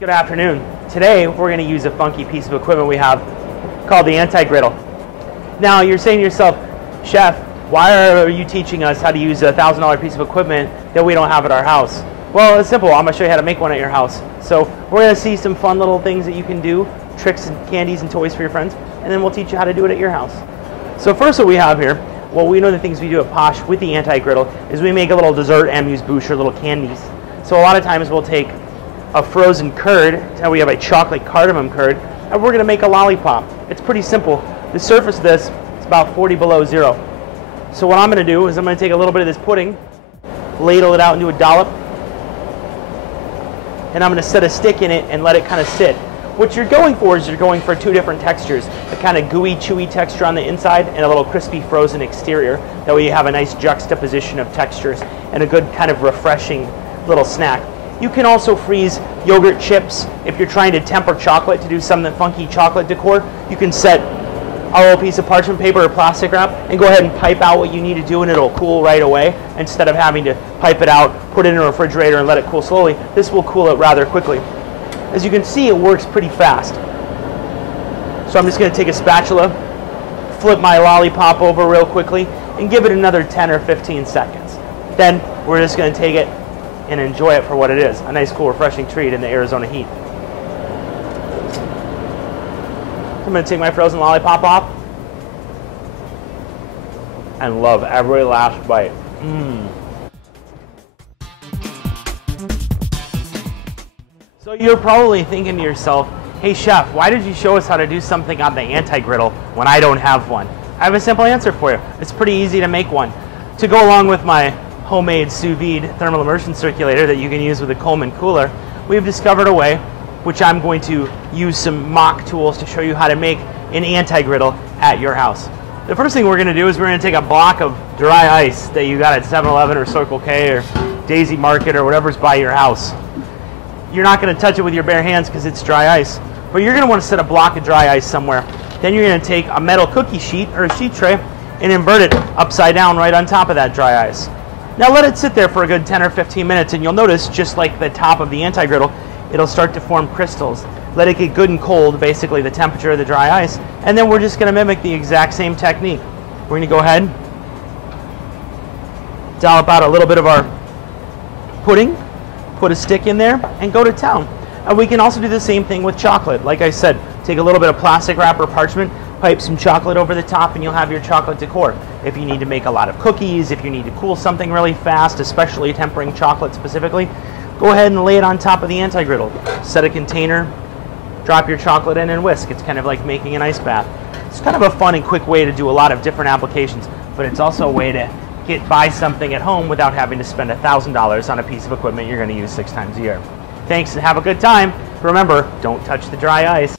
Good afternoon. Today we're going to use a funky piece of equipment we have called the anti-griddle. Now you're saying to yourself, Chef, why are you teaching us how to use a $1,000 piece of equipment that we don't have at our house? Well, it's simple. I'm going to show you how to make one at your house. So we're going to see some fun little things that you can do, tricks and candies and toys for your friends, and then we'll teach you how to do it at your house. So first what we have here, well, we know the things we do at Posh with the anti-griddle is we make a little dessert amuse-bouche or little candies. So a lot of times we'll take a frozen curd, now we have a chocolate cardamom curd, and we're going to make a lollipop. It's pretty simple. The surface of this is about 40 below zero. So what I'm going to do is I'm going to take a little bit of this pudding, ladle it out into a dollop, and I'm going to set a stick in it and let it kind of sit. What you're going for is you're going for two different textures, a kind of gooey, chewy texture on the inside and a little crispy, frozen exterior. That way you have a nice juxtaposition of textures and a good kind of refreshing little snack. You can also freeze yogurt chips. If you're trying to temper chocolate to do some funky chocolate decor, you can set a little piece of parchment paper or plastic wrap and go ahead and pipe out what you need to do and it'll cool right away. Instead of having to pipe it out, put it in a refrigerator and let it cool slowly, this will cool it rather quickly. As you can see, it works pretty fast. So I'm just going to take a spatula, flip my lollipop over real quickly, and give it another 10 or 15 seconds. Then we're just going to take it and enjoy it for what it is, a nice, cool, refreshing treat in the Arizona heat. I'm going to take my frozen lollipop off and love every last bite. So you're probably thinking to yourself, hey Chef, why did you show us how to do something on the anti-griddle when I don't have one? I have a simple answer for you. It's pretty easy to make one. To go along with my homemade sous vide thermal immersion circulator that you can use with a Coleman cooler, we've discovered a way, which I'm going to use some mock tools to show you how to make an anti-griddle at your house. The first thing we're going to do is we're going to take a block of dry ice that you got at 7-Eleven or Circle K or Daisy Market or whatever's by your house. You're not going to touch it with your bare hands because it's dry ice, but you're going to want to set a block of dry ice somewhere. Then you're going to take a metal cookie sheet or a sheet tray and invert it upside down right on top of that dry ice. Now let it sit there for a good 10 or 15 minutes and you'll notice, just like the top of the anti-griddle, it'll start to form crystals. Let it get good and cold, basically the temperature of the dry ice, and then we're just going to mimic the exact same technique. We're going to go ahead, dollop out a little bit of our pudding, put a stick in there, and go to town. And we can also do the same thing with chocolate. Like I said, take a little bit of plastic wrap or parchment, pipe some chocolate over the top, and you'll have your chocolate decor. If you need to make a lot of cookies, if you need to cool something really fast, especially tempering chocolate specifically, go ahead and lay it on top of the anti-griddle. Set a container, drop your chocolate in and whisk. It's kind of like making an ice bath. It's kind of a fun and quick way to do a lot of different applications, but it's also a way to buy something at home without having to spend $1,000 on a piece of equipment you're going to use 6 times a year. Thanks and have a good time. Remember, don't touch the dry ice.